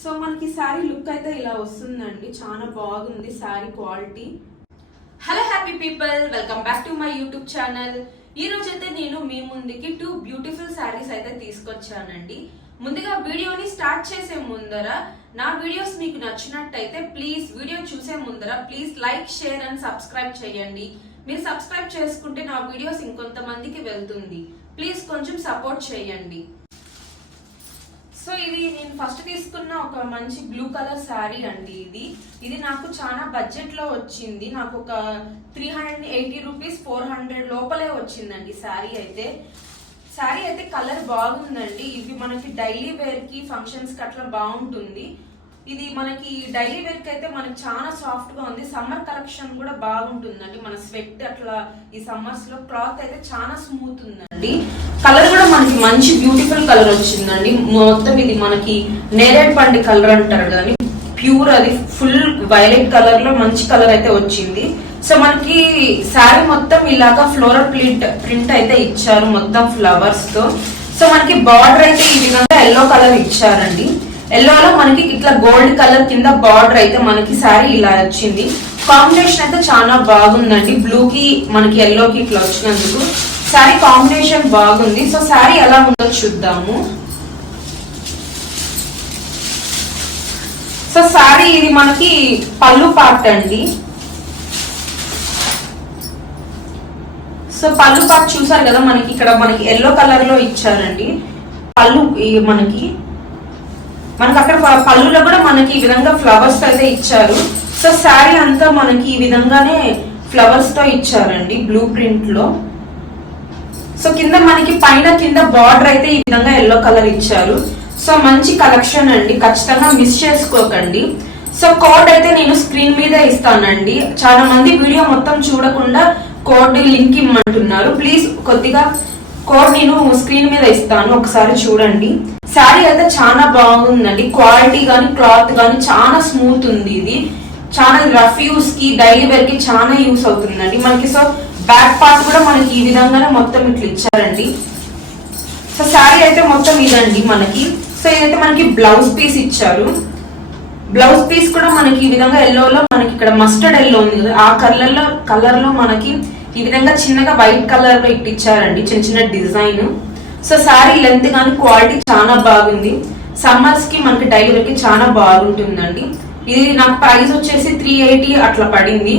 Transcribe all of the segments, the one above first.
So మనకి sari look అయితే ఇలా వస్తుందండి. చాలా బాగుంది sari quality. Hello happy people welcome back to my YouTube channel ఈ రోజు అయితే నేను మీ ముందుకి టూ బ్యూటిఫుల్ శారీస్ అయితే తీసుకొచ్చానండి. ముందుగా వీడియోని స్టార్ట్ చేసే ముందర నా వీడియోస్ మీకు నచ్చినట్టయితే ప్లీజ్ వీడియో చూసే ముందర please like share and subscribe చేయండి. మీరు సబ్స్క్రైబ్ చేసుకుంటే నా వీడియోస్ ఇంకొంతమందికి వెళ్తుంది. ప్లీజ్ కొంచెం సపోర్ట్ చేయండి. సో ఇది నేను ఫస్ట్ తీసుకున్న ఒక మంచి బ్లూ కలర్ శారీ అండి ఇది. ఇది నాకు చాలా బడ్జెట్లో వచ్చింది. నాకు ఒక three hundred eighty rupees four hundred లోపలే వచ్చిందండి శారీ అయితే. శారీ అయితే కలర్ బాగుందండి. ఇది మనకి డైలీ వేర్కి ఫంక్షన్స్కి అట్లా బాగుంటుంది. ఇది మనకి డైలీ వేర్కి అయితే మనకి చాలా సాఫ్ట్గా ఉంది. సమ్మర్ కలెక్షన్ కూడా బాగుంటుందండి. మన స్వెట్ అట్లా ఈ సమ్మర్స్లో క్లాత్ అయితే చాలా స్మూత్ ఉందండి. కలర్ కూడా మనకి మంచి బ్యూటిఫుల్ కలర్ వచ్చిందండి. మొత్తం ఇది మనకి నేరేడ్ పండు కలర్ అంటారు కానీ ప్యూర్ అది ఫుల్ వైలెట్ కలర్లో మంచి కలర్ అయితే వచ్చింది. సో మనకి శారీ మొత్తం ఇలాగా ఫ్లోరల్ ప్రింట్ ప్రింట్ అయితే ఇచ్చారు మొత్తం ఫ్లవర్స్తో. సో మనకి బార్డర్ అయితే ఈ విధంగా ఎల్లో కలర్ ఇచ్చారండి. ఎల్లోలో మనకి ఇట్లా గోల్డ్ కలర్ కింద బార్డర్ అయితే మనకి శారీ ఇలా వచ్చింది. కాంబినేషన్ అయితే చాలా బాగుందండి. బ్లూ కి మనకి ఎల్లో కి ఇట్లా వచ్చినందుకు. శారీ కాంబినేషన్ బాగుంది. సో శారీ ఎలా ఉందో చూద్దాము. సో శారీ ఇది మనకి పళ్ళు పార్ట్ అండి. సో పళ్ళు పార్ట్ చూసారు కదా మనకి ఇక్కడ మనకి ఎల్లో కలర్లో ఇచ్చారండి. పళ్ళు మనకి. మనకి అక్కడ పళ్ళులో కూడా మనకి ఈ విధంగా ఫ్లవర్స్ అయితే ఇచ్చారు. సో శారీ అంతా మనకి ఈ విధంగానే ఫ్లవర్స్తో ఇచ్చారండి బ్లూ ప్రింట్లో. సో కింద మనకి పైన కింద బార్డర్ అయితే ఈ విధంగా ఎల్లో కలర్ ఇచ్చారు. సో మంచి కలెక్షన్ అండి. ఖచ్చితంగా మిస్ చేసుకోకండి. సో కోడ్ అయితే నేను స్క్రీన్ మీద ఇస్తానండి. చాలా మంది వీడియో మొత్తం చూడకుండా కోడ్ లింక్ ఇమ్మంటున్నారు. ప్లీజ్ కొద్దిగా కోడ్ నేను స్క్రీన్ మీద ఇస్తాను. ఒకసారి చూడండి. శారీ అయితే చాలా బాగుందండి. క్వాలిటీ కానీ క్లాత్ కానీ చాలా స్మూత్ ఉంది ఇది. చాలా రఫ్ యూస్కి డైలీ వేర్కి చాలా యూస్ అవుతుందండి. మనకి సో బ్యాక్ పార్ట్ కూడా మనకి ఈ విధంగానే మొత్తం ఇట్లా ఇచ్చారండి. సో శారీ అయితే మొత్తం ఇదండి మనకి. సో ఇదైతే మనకి బ్లౌజ్ పీస్ ఇచ్చారు బ్లౌజ్ పీస్ కూడా మనకి ఈ విధంగా ఎల్లోలో మనకి ఇక్కడ మస్టర్డ్ ఎల్లో ఉంది కదా ఆ కలర్లో కలర్లో మనకి ఈ విధంగా చిన్నగా వైట్ కలర్లో లో చిన్న చిన్న డిజైన్. సో శారీ లెంత్ కానీ క్వాలిటీ చాలా బాగుంది. సమ్మర్స్కి మనకి డైలీ చాలా బాగుంటుందండి. ఇది నాకు ప్రైస్ వచ్చేసి త్రీ ఎయిటీ అట్లా పడింది.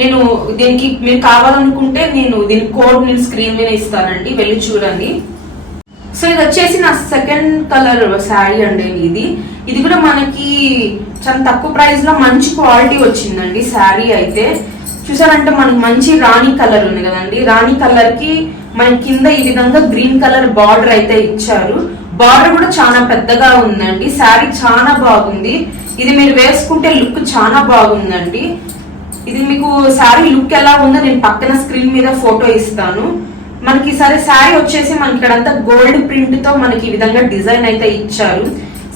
నేను దీనికి మీరు కావాలనుకుంటే నేను దీని కోడ్ నేను స్క్రీన్ మీద ఇస్తానండి. వెళ్ళి చూడండి. సో ఇది వచ్చేసి నా సెకండ్ కలర్ శారీ అండి ఇది. ఇది కూడా మనకి చాలా తక్కువ ప్రైస్లో మంచి క్వాలిటీ వచ్చిందండి శారీ అయితే. చూసారంటే మనకి మంచి రాణి కలర్ ఉంది కదండి. రాణి కలర్కి మన కింద ఈ విధంగా గ్రీన్ కలర్ బార్డర్ అయితే ఇచ్చారు. బార్డర్ కూడా చాలా పెద్దగా ఉందండి. శారీ చాలా బాగుంది. ఇది మీరు వేసుకుంటే లుక్ చాలా బాగుందండి. ఇది మీకు శారీ లుక్ ఎలా ఉందో నేను పక్కన స్క్రీన్ మీద ఫోటో ఇస్తాను. మనకి సరే శారీ వచ్చేసి మనకి ఇక్కడంతా గోల్డ్ ప్రింట్తో మనకి ఈ విధంగా డిజైన్ అయితే ఇచ్చారు.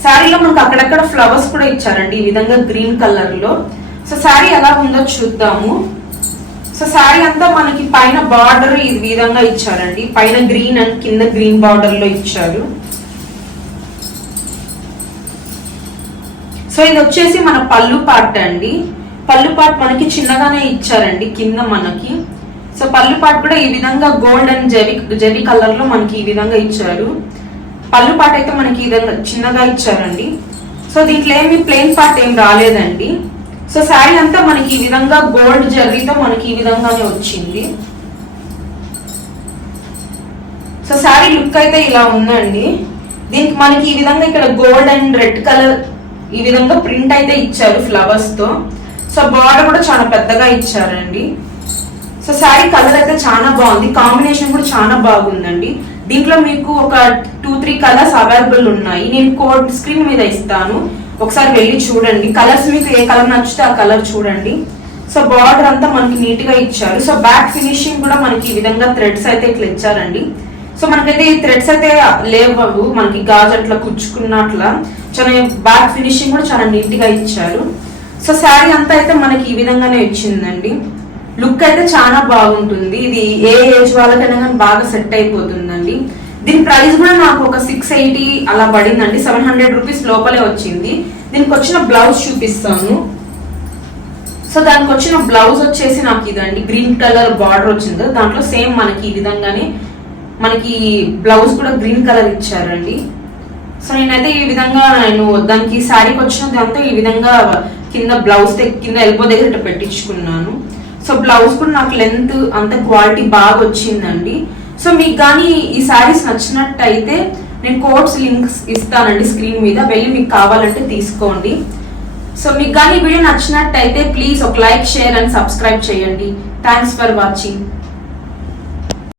శారీలో మనకు అక్కడక్కడ ఫ్లవర్స్ కూడా ఇచ్చారండి ఈ విధంగా గ్రీన్ కలర్లో. సో శారీ ఎలా ఉందో చూద్దాము. సో శారీ అంతా మనకి పైన బార్డర్ ఈ విధంగా ఇచ్చారండి. పైన గ్రీన్ అండ్ కింద గ్రీన్ బార్డర్లో ఇచ్చారు. సో ఇది వచ్చేసి మన పళ్ళు పార్ట్ అండి. పళ్ళు పార్ట్ మనకి చిన్నగానే ఇచ్చారండి కింద మనకి. సో పళ్ళు పార్ట్ కూడా ఈ విధంగా గోల్డ్ అండ్ జెరీ జెరీ కలర్లో మనకి ఈ విధంగా ఇచ్చారు. పళ్ళు పార్ట్ అయితే మనకి ఈ విధంగా చిన్నగా ఇచ్చారండి. సో దీంట్లో ఏమి ప్లెయిన్ పార్ట్ ఏం రాలేదండి. సో శారీ అంతా మనకి ఈ విధంగా గోల్డ్ జెర్రీతో మనకి ఈ విధంగానే వచ్చింది. సో శారీ లుక్ అయితే ఇలా ఉందండి. దీనికి మనకి ఈ విధంగా ఇక్కడ గోల్డ్ అండ్ రెడ్ కలర్ ఈ విధంగా ప్రింట్ అయితే ఇచ్చారు ఫ్లవర్స్తో సో బార్డర్ కూడా చాలా పెద్దగా ఇచ్చారండి. సో శారీ కలర్ అయితే చాలా బాగుంది. కాంబినేషన్ కూడా చాలా బాగుందండి. దీంట్లో మీకు ఒక టూ త్రీ కలర్స్ అవైలబుల్ ఉన్నాయి. నేను కోడ్ స్క్రీన్ మీద ఇస్తాను. ఒకసారి వెళ్ళి చూడండి. కలర్స్ మీకు ఏ కలర్ నచ్చితే ఆ కలర్ చూడండి. సో బార్డర్ అంతా మనకి నీట్గా ఇచ్చారు. సో బ్యాక్ ఫినిషింగ్ కూడా మనకి ఈ విధంగా థ్రెడ్స్ అయితే ఇట్లా ఇచ్చారండి సో మనకైతే ఈ థ్రెడ్స్ అయితే లేవు మనకి గాజు అట్లా కుచ్చుకున్నట్లా. చాలా బ్యాక్ ఫినిషింగ్ కూడా చాలా నీట్గా ఇచ్చారు. సో శారీ అంతా అయితే మనకి ఈ విధంగానే ఇచ్చిందండి. లుక్ అయితే చాలా బాగుంటుంది. ఇది ఏ ఏజ్ వాళ్ళకైనా కానీ బాగా సెట్ అయిపోతుందండి. దీని ప్రైస్ కూడా నాకు ఒక సిక్స్ ఎయిటీ అలా పడిందండి. సెవెన్ హండ్రెడ్ రూపీస్ లోపలే వచ్చింది. దీనికి వచ్చిన బ్లౌజ్ చూపిస్తాను. సో దానికి వచ్చిన బ్లౌజ్ వచ్చేసి నాకు ఇదండి. గ్రీన్ కలర్ బార్డర్ వచ్చింది. దాంట్లో సేమ్ మనకి ఈ విధంగానే మనకి బ్లౌజ్ కూడా గ్రీన్ కలర్ ఇచ్చారండి. సో నేనైతే ఈ విధంగా నేను దానికి శారీకి వచ్చినది అంతా ఈ విధంగా కింద బ్లౌజ్ కింద ఎల్బో దగ్గర పెట్టించుకున్నాను. సో బ్లౌజ్ కూడా నాకు లెంత్ అంత క్వాలిటీ బాగా వచ్చిందండి. సో మీకు కానీ ఈ శారీస్ నచ్చినట్టయితే నేను కోడ్స్ లింక్స్ ఇస్తానండి స్క్రీన్ మీద. వెళ్ళి మీకు కావాలంటే తీసుకోండి. సో మీకు కానీ ఈ వీడియో నచ్చినట్టయితే ప్లీజ్ ఒక లైక్ షేర్ అండ్ సబ్స్క్రైబ్ చేయండి. Thanks for watching